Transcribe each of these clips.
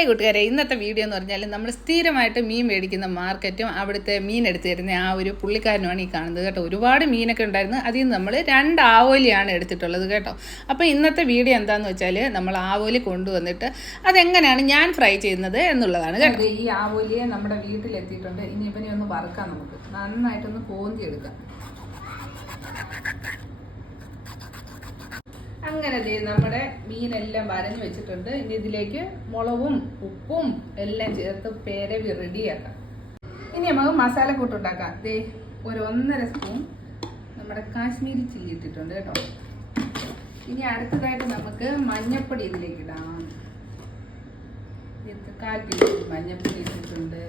Hi കൂട്ടുകാരെ, ഇന്നത്തെ video എന്ന് പറഞ്ഞാൽ നമ്മൾ സ്ഥിരമായിട്ട് മീൻ മേടിക്കുന്ന മാർക്കറ്റും അവിടുത്തെ മീൻ എടുത്ത് തരുന്ന ആ ഒരു പുള്ളിക്കാരനുമാണ് ഈ കാണുന്നത് കേട്ടോ. ഒരുപാട് മീനൊക്കെ ഉണ്ടായിരുന്നു. അതിൽ നിന്ന് നമ്മൾ 2 ആവോലിയാണ് എടുത്തിട്ടുള്ളത് കേട്ടോ. അപ്പോൾ ഇന്നത്തെ വീഡിയോ എന്താണെന്ന് വെച്ചാൽ നമ്മൾ ആവോലി കൊണ്ടുവന്നിട്ട് അതെങ്ങനെയാണ് ഞാൻ ഫ്രൈ ചെയ്യുന്നത് എന്നുള്ളതാണ് കേട്ടോ. ഈ ആവോലിയെ നമ്മുടെ വീട്ടിലെത്തിയിട്ടുണ്ട്. ഇനി ഇവനെ ഒന്ന് വറുക്കാം, നമുക്ക് നന്നായിട്ടൊന്ന് പോന്തി എടുക്കാം. അങ്ങനെ നമ്മുടെ മീനെല്ലാം വരഞ്ഞു വെച്ചിട്ടുണ്ട്. ഇനി ഇതിലേക്ക് മുളകും ഉപ്പും എല്ലാം ചേർത്ത് പേരവി റെഡിയാക്കാം. ഇനി നമുക്ക് മസാലക്കൂട്ട് ഉണ്ടാക്കാം. ഒരു 1.5 സ്പൂൺ നമ്മുടെ കാശ്മീരി ചില്ലി ഇട്ടിട്ടുണ്ട് കേട്ടോ. ഇനി അടുത്തതായിട്ട് നമുക്ക് മഞ്ഞൾപ്പൊടി ഇതിലേക്ക് ഇടാം. 1/4 ടീസ്പൂൺ മഞ്ഞൾപ്പൊടി ഇട്ടിട്ടുണ്ട്.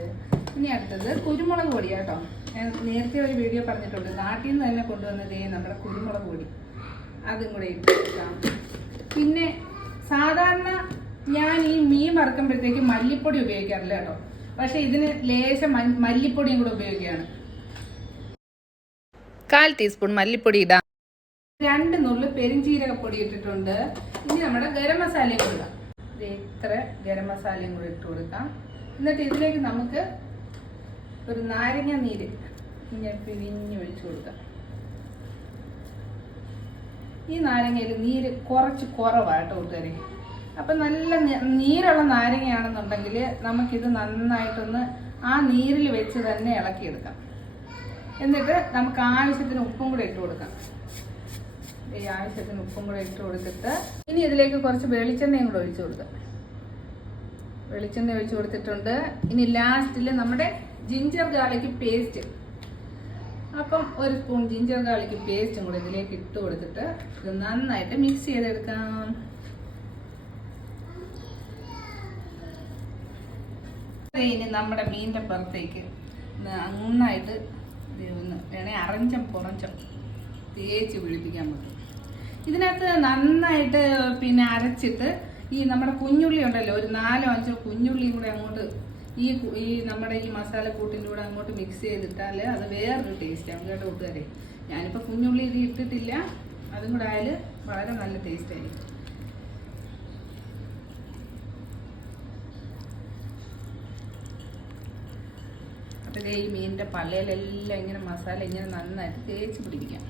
ഇനി അടുത്തത് കുരുമുളക് പൊടി കേട്ടോ. ഞാൻ നേരത്തെ ഒരു വീഡിയോ പറഞ്ഞിട്ടുണ്ട്, നാട്ടിൽ നിന്ന് തന്നെ കൊണ്ടുവന്നത് നമ്മുടെ കുരുമുളക് പൊടി, അതും കൂടെ ഇട്ട് കൊടുക്കാം. പിന്നെ സാധാരണ ഞാൻ ഈ മീൻ വറുക്കുമ്പോഴത്തേക്ക് മല്ലിപ്പൊടി ഉപയോഗിക്കാറില്ല കേട്ടോ, പക്ഷെ ഇതിന് ലേശം മല്ലിപ്പൊടിയും കൂടെ ഉപയോഗിക്കുകയാണ്. 1/4 ടീസ്പൂൺ മല്ലിപ്പൊടി ഇടാം. 2 നുള്ളു പെരിഞ്ചീരകപ്പൊടി ഇട്ടിട്ടുണ്ട്. ഇനി നമ്മുടെ ഗരം മസാലയും കൂടെ ഇടാം. ഇത്ര ഗരം മസാലയും കൂടെ ഇട്ട് കൊടുക്കാം. എന്നിട്ട് ഇതിലേക്ക് നമുക്ക് ഒരു നാരങ്ങ നീര് ഇങ്ങനെ പിഴിഞ്ഞ് ഒഴിച്ചു കൊടുക്കാം. ഈ നാരങ്ങയിൽ നീര് കുറച്ച് കുറവാട്ടോ കൂട്ടുകാരെ. അപ്പം നല്ല നീരുള്ള നാരങ്ങയാണെന്നുണ്ടെങ്കിൽ നമുക്കിത് നന്നായിട്ടൊന്ന് ആ നീരിൽ വെച്ച് തന്നെ ഇളക്കിയെടുക്കാം. എന്നിട്ട് നമുക്ക് ആവശ്യത്തിന് ഉപ്പും കൂടെ ഇട്ട് കൊടുക്കാം. ഈ ആവശ്യത്തിന് ഉപ്പും കൂടെ ഇട്ട് കൊടുത്തിട്ട് ഇനി ഇതിലേക്ക് കുറച്ച് വെളിച്ചെണ്ണയും കൂടെ ഒഴിച്ചു കൊടുക്കാം. വെളിച്ചെണ്ണ ഒഴിച്ചു കൊടുത്തിട്ടുണ്ട്. ഇനി ലാസ്റ്റിൽ നമ്മുടെ ജിഞ്ചർ ഗാർലിക് പേസ്റ്റ്, അപ്പം 1 സ്പൂൺ ജിഞ്ചർ ഗാർലിക് പേസ്റ്റും കൂടെ ഇതിലേക്ക് ഇട്ട് കൊടുത്തിട്ട് ഇത് നന്നായിട്ട് മിക്സ് ചെയ്തെടുക്കാം. ഇനി നമ്മുടെ മീനിന്റെ പുറത്തേക്ക് നന്നായിട്ട് വേണേ അറഞ്ചം പുറഞ്ചം തേച്ച് പിടിപ്പിക്കാൻ പറ്റും. ഇതിനകത്ത് നന്നായിട്ട് പിന്നെ അരച്ചിട്ട് ഈ നമ്മുടെ കുഞ്ഞുള്ളി ഉണ്ടല്ലോ, ഒരു 4-5 കുഞ്ഞുള്ളിയും കൂടെ അങ്ങോട്ട് ഈ നമ്മുടെ ഈ മസാലക്കൂട്ടിൻ്റെ കൂടെ അങ്ങോട്ട് മിക്സ് ചെയ്തിട്ടാൽ അത് വേറൊരു ടേസ്റ്റാണ് കേട്ടോ കൂട്ടുകാരെ. ഞാനിപ്പോൾ കുഞ്ഞുള്ളി ഇത് ഇട്ടിട്ടില്ല, അതും കൂടെ ആയാൽ വളരെ നല്ല ടേസ്റ്റ് ആയിരിക്കും. അപ്പോൾ ഈ മീനിൻ്റെ പള്ളയിലെല്ലാം ഇങ്ങനെ മസാല ഇങ്ങനെ നന്നായിട്ട് തേച്ച് പിടിപ്പിക്കാം.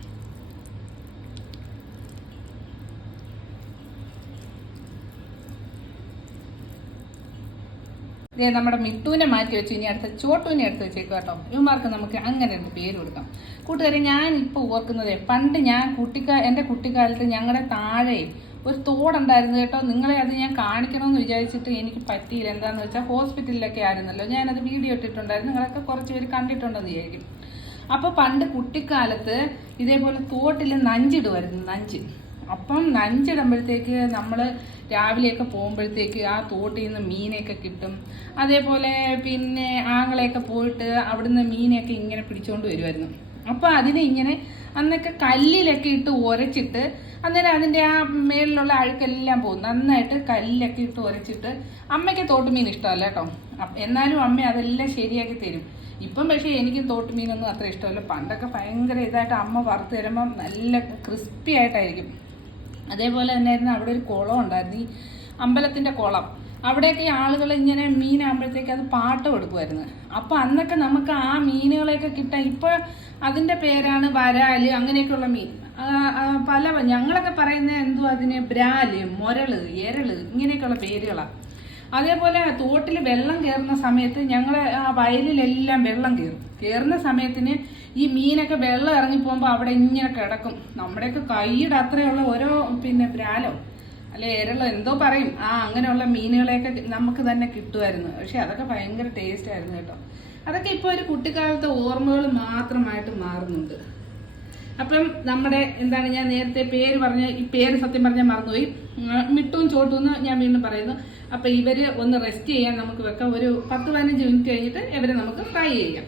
നമ്മുടെ മിട്ടൂനെ മാറ്റി വെച്ചു. ഇനി അടുത്ത ചോട്ടൂനെ എടുത്ത് വെച്ചേക്കും കേട്ടോ. ഇവന്മാർക്ക് നമുക്ക് അങ്ങനെ ഒരു പേര് കൊടുക്കാം. കൂട്ടുകാരെ, ഞാൻ ഇപ്പോൾ ഓർക്കുന്നത്, പണ്ട് ഞാൻ എൻ്റെ കുട്ടിക്കാലത്ത് ഞങ്ങളുടെ താഴെ ഒരു തോടുണ്ടായിരുന്നു കേട്ടോ. നിങ്ങളെ അത് ഞാൻ കാണിക്കണമെന്ന് വിചാരിച്ചിട്ട് എനിക്ക് പറ്റിയില്ല. എന്താണെന്ന് വെച്ചാൽ ഹോസ്പിറ്റലിലൊക്കെ ആയിരുന്നല്ലോ, ഞാനത് വീഡിയോ ഇട്ടിട്ടുണ്ടായിരുന്നു. നിങ്ങളൊക്കെ കുറച്ച് പേര് കണ്ടിട്ടുണ്ടെന്ന് വിചാരിക്കും. അപ്പോൾ പണ്ട് കുട്ടിക്കാലത്ത് ഇതേപോലെ തോട്ടിൽ നഞ്ചിടുമായിരുന്നു, നഞ്ച്. അപ്പം നഞ്ചിടുമ്പോഴത്തേക്ക് നമ്മൾ രാവിലെയൊക്കെ പോകുമ്പോഴത്തേക്ക് ആ തോട്ടിൽ നിന്ന് മീനൊക്കെ കിട്ടും. അതേപോലെ പിന്നെ ആങ്ങളെയൊക്കെ പോയിട്ട് അവിടുന്ന് മീനൊക്കെ ഇങ്ങനെ പിടിച്ചുകൊണ്ട് വരുമായിരുന്നു. അപ്പോൾ അതിനെ ഇങ്ങനെ അന്നൊക്കെ കല്ലിലൊക്കെ ഇട്ട് ഉരച്ചിട്ട്, അന്നേരം അതിൻ്റെ ആ മേളിലുള്ള അഴുക്കെല്ലാം പോകും. നന്നായിട്ട് കല്ലിലൊക്കെ ഇട്ട് ഉരച്ചിട്ട്, അമ്മയ്ക്ക് തോട്ടുമീൻ ഇഷ്ടമല്ല കേട്ടോ, എന്നാലും അമ്മ അതെല്ലാം ശരിയാക്കി തരും. ഇപ്പം പക്ഷേ എനിക്കും തോട്ടുമീനൊന്നും അത്ര ഇഷ്ടമല്ല. പണ്ടൊക്കെ ഭയങ്കര ഇതായിട്ട് അമ്മ വറുത്ത് തരുമ്പം നല്ല ക്രിസ്പി ആയിട്ടായിരിക്കും. അതേപോലെ തന്നെയായിരുന്നു അവിടെ ഒരു കുളം ഉണ്ടായിരുന്നു, ഈ അമ്പലത്തിൻ്റെ കുളം. അവിടെയൊക്കെ ഈ ആളുകൾ ഇങ്ങനെ മീനാകുമ്പോഴത്തേക്ക് അത് പാട്ട് കൊടുക്കുമായിരുന്നു. അപ്പോൾ അന്നൊക്കെ നമുക്ക് ആ മീനുകളെയൊക്കെ കിട്ടാൻ, ഇപ്പോൾ അതിൻ്റെ പേരാണ് വരാല്, അങ്ങനെയൊക്കെയുള്ള മീൻ പല ഞങ്ങളൊക്കെ പറയുന്നത് എന്തോ അതിന് ബ്രാല്, മുരള്, എരള്, ഇങ്ങനെയൊക്കെയുള്ള പേരുകളാണ്. അതേപോലെ തോട്ടിൽ വെള്ളം കയറുന്ന സമയത്ത് ഞങ്ങൾ ആ വയലിലെല്ലാം വെള്ളം കയറുന്ന സമയത്തിന് ഈ മീനൊക്കെ വെള്ളം ഇറങ്ങിപ്പോകുമ്പോൾ അവിടെ ഇങ്ങനെ കിടക്കും. നമ്മുടെയൊക്കെ കൈയുടെ അത്രയുള്ള ഓരോ പിന്നെ ബ്രാലോ അല്ലെ എരളോ എന്തോ പറയും, അങ്ങനെയുള്ള മീനുകളെയൊക്കെ നമുക്ക് തന്നെ കിട്ടുമായിരുന്നു. പക്ഷെ അതൊക്കെ ഭയങ്കര ടേസ്റ്റ് ആയിരുന്നു കേട്ടോ. അതൊക്കെ ഇപ്പോൾ ഒരു കുട്ടിക്കാലത്തെ ഓർമ്മകൾ മാത്രമായിട്ട് മാറുന്നുണ്ട്. അപ്പം നമ്മുടെ എന്താണ്, ഞാൻ നേരത്തെ പേര് പറഞ്ഞ ഈ പേര് സത്യം പറഞ്ഞാൽ മറന്നുപോയി, മിട്ടും ചോട്ടൂന്ന് ഞാൻ വീണ്ടും പറയുന്നു. അപ്പം ഇവര് ഒന്ന് റെസ്റ്റ് ചെയ്യാൻ നമുക്ക് വെക്കാം. ഒരു 10-15 മിനിറ്റ് കഴിഞ്ഞിട്ട് ഇവരെ നമുക്ക് ഫ്രൈ ചെയ്യാം.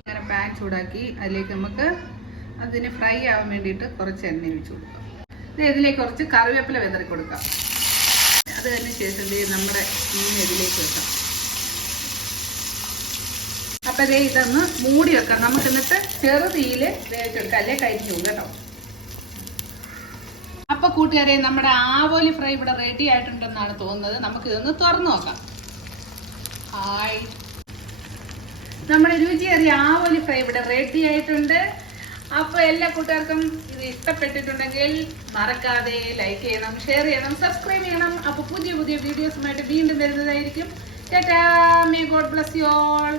അങ്ങനെ പാൻ ചൂടാക്കി അതിലേക്ക് നമുക്ക് അതിന് ഫ്രൈ ആവാൻ വേണ്ടിയിട്ട് കുറച്ച് എണ്ണ ഒഴിച്ചു കൊടുക്കാം. ഇതിലേക്ക് കുറച്ച് കറിവേപ്പില വിതറി കൊടുക്കാം. അത് തന്നെ ശേഷം നമ്മുടെ മീൻ ഇതിലേക്ക് വെക്കാം. അപ്പം ഇതൊന്ന് മൂടി വെക്കാം നമുക്ക്. എന്നിട്ട് ചെറുതീയിൽ വേവിച്ചെടുക്കാം, അല്ലേ കരിഞ്ഞു കേട്ടോ. അപ്പോൾ കൂട്ടുകാരെ, നമ്മുടെ ആവോലി ഫ്രൈ ഇവിടെ റെഡി ആയിട്ടുണ്ടെന്നാണ് തോന്നുന്നത്. നമുക്ക് ഇതൊന്ന് തുറന്നു നോക്കാം. ഹായ്, നമ്മുടെ രുചിയേറിയ ആവോലി ഫ്രൈ ഇവിടെ റെഡി ആയിട്ടുണ്ട്. അപ്പൊ എല്ലാ കൂട്ടുകാർക്കും ഇത് ഇഷ്ടപ്പെട്ടിട്ടുണ്ടെങ്കിൽ മറക്കാതെ ലൈക്ക് ചെയ്യണം, ഷെയർ ചെയ്യണം, സബ്സ്ക്രൈബ് ചെയ്യണം. അപ്പൊ പുതിയ പുതിയ വീഡിയോസുമായിട്ട് വീണ്ടും വരുന്നതായിരിക്കും. Tata, may God bless you all.